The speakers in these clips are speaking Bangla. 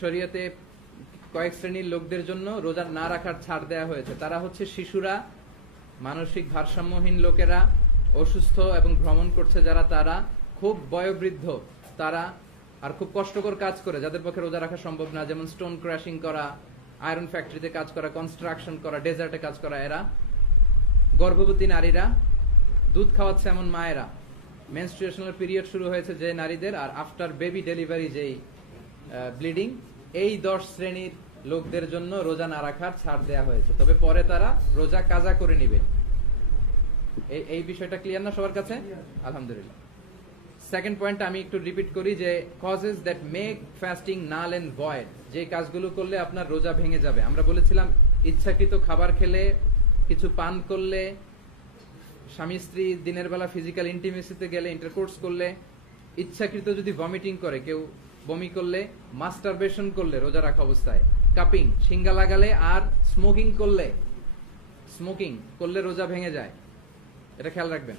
শরীয়তে কয়েক শ্রেণীর লোকদের জন্য রোজা না রাখার ছাড় দেয়া হয়েছে। তারা হচ্ছে শিশুরা, মানসিক ভারসাম্যহীন লোকেরা, অসুস্থ এবং ভ্রমণ করছে যারা, তারা খুব বয়োবৃদ্ধ তারা, আর খুব কষ্টকর কাজ করে যাদের পক্ষে রোজা রাখা সম্ভব না, যেমন স্টোন ক্র্যাশিং করা, আয়রন ফ্যাক্টরিতে কাজ করা, কনস্ট্রাকশন করা, ডেজার্টে কাজ করা এরা, গর্ভবতী নারীরা, দুধ খাওয়াচ্ছে এমন মায়েরা, মেনস্ট্রুয়েশনাল পিরিয়ড শুরু হয়েছে যে নারীদের, আর আফটার বেবি ডেলিভারি যেই ব্লিডিং, এই 10 শ্রেণীর লোকদের জন্য রোজা না রাখার ছাড় দেয়া হয়েছে। তবে পরে তারা রোজা কাজা করে নিবে। এই বিষয়টা ক্লিয়ার না সবার কাছে? আলহামদুলিল্লাহ। সেকেন্ড পয়েন্ট আমি একটু রিপিট করি যে causes that make fasting null and void, যে কাজগুলো করলে আপনার রোজা ভেঙে যাবে। আমরা বলেছিলাম ইচ্ছাকৃত খাবার খেলে, কিছু পান করলে, স্বামী স্ত্রী দিনের বেলা ফিজিক্যাল ইন্টিমেসিতে গেলে, ইন্টারকোর্স করলে, ইচ্ছাকৃত যদি ভমিটিং করে, কেউ বমি করলে, মাস্টারবেশন করলে রোজা রাখা অবস্থায়, কাপিং, সিঙ্গা লাগালে, আর স্মোকিং করলে রোজা ভেঙে যায়। এটা খেয়াল রাখবেন।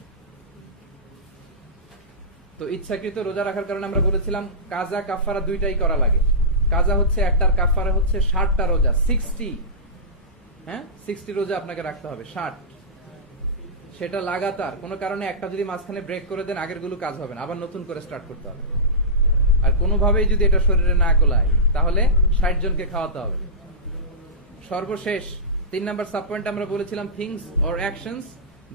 তো ইচ্ছাকৃত রোজা রাখার কারণে আমরা বলেছিলাম কাজা কাফারা দুইটাই করা লাগে। কাজা হচ্ছে একটার, কাফারা হচ্ছে 60টা রোজা, 60 রোজা আপনাকে রাখতে হবে, 60। সেটা লাগাতার, কোনো কারণে একটা যদি মাঝখানে ব্রেক করে দেন আগের গুলো কাজ হবে না, আবার নতুন করে স্টার্ট করতে হবে। আর কোনোভাবেই যদি এটা শরীরে না কোলায় তাহলে 60 জনকে খাওয়াতে হবে। সর্বশেষ 3 নাম্বার সাব পয়েন্ট আমরা বলেছিলাম things or actions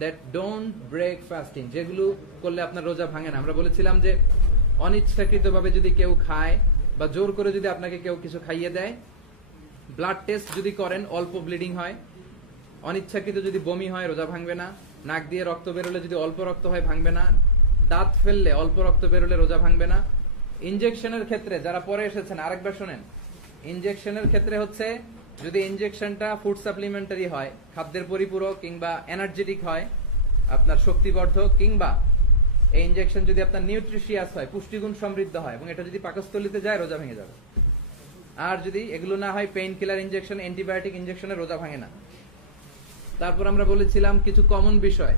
that don't break fasting, যেগুলো করলে আপনার রোজা ভাঙে না। আমরা বলেছিলাম যে অনিচ্ছাকৃতভাবে যদি কেউ খায় বা জোর করে যদি আপনাকে কেউ কিছু খাইয়ে দেয়, ব্লাড টেস্ট যদি করেন অল্প ব্লিডিং হয়, অনিচ্ছাকৃত যদি বমি হয় রোজা ভাঙবে না, নাক দিয়ে রক্ত বেরোলে যদি অল্প রক্ত হয় ভাঙবে না, দাঁত ফেললে অল্প রক্ত বেরোলে রোজা ভাঙবে না। ইনজেকশনের ক্ষেত্রে যারা পরে এসেছেন আরেকবার শোনেন, ইনজেকশনের ক্ষেত্রে হচ্ছে যদি ইনজেকশনটা ফুড সাপ্লিমেন্টারি হয়, খাদ্যের পরিপূরক কিংবা এনার্জেটিক হয়, আপনার শক্তিবর্ধক, কিংবা এই ইনজেকশন যদি আপনার নিউট্রিশিয়াস হয়, পুষ্টিগুণ সমৃদ্ধ হয়, এবং এটা যদি পাকস্থলীতে যায় রোজা ভেঙে যাবে। আর যদি এগুলো না হয়, পেইন কিলার ইনজেকশন, অ্যান্টিবায়োটিক ইনজেকশনে রোজা ভাঙে না। তারপর আমরা বলেছিলাম কিছু কমন বিষয়,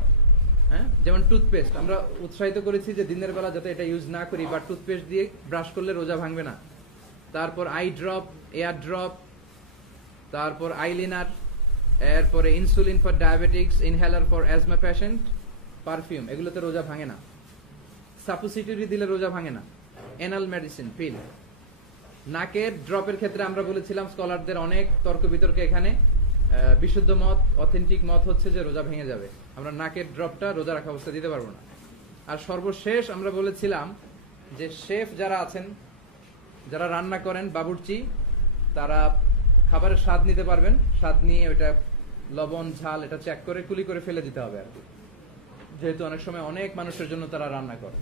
যেমন টুথপেস্ট, আমরা উৎসাহিত করেছি যে দিনের বেলা যাতে এটা ইউজ না করি, বা টুথপেস্ট দিয়ে ব্রাশ করলে রোজা ভাঙবে না। তারপর আই ড্রপ, এয়ার ড্রপ, তারপর আইলিনার, এরপরে insulin for diabetics, inhaler for asthma patient, perfume, এগুলোতে রোজা ভাঙে না। সাপোসিটরি দিলে রোজা ভাঙে না। এনাল মেডিসিন, পিল। নাকের ড্রপের ক্ষেত্রে আমরা বলেছিলাম স্কলারদের অনেক তর্ক বিতর্কে, এখানে বিশুদ্ধ মত, অথেন্টিক মত হচ্ছে যে রোজা ভেঙে যাবে। আমরা নাকের ড্রপটা রোজা রাখা অবস্থা দিতে পারবো না। আর সর্বশেষ আমরা বলেছিলাম যে শেফ যারা আছেন, যারা রান্না করেন, বাবুর্চি, তারা খাবারের স্বাদ নিতে পারবেন, স্বাদ নিয়ে ওইটা লবণ ঝাল এটা চেক করে কুলি করে ফেলে দিতে হবে আর কি, যেহেতু অনেক সময় অনেক মানুষের জন্য তারা রান্না করে।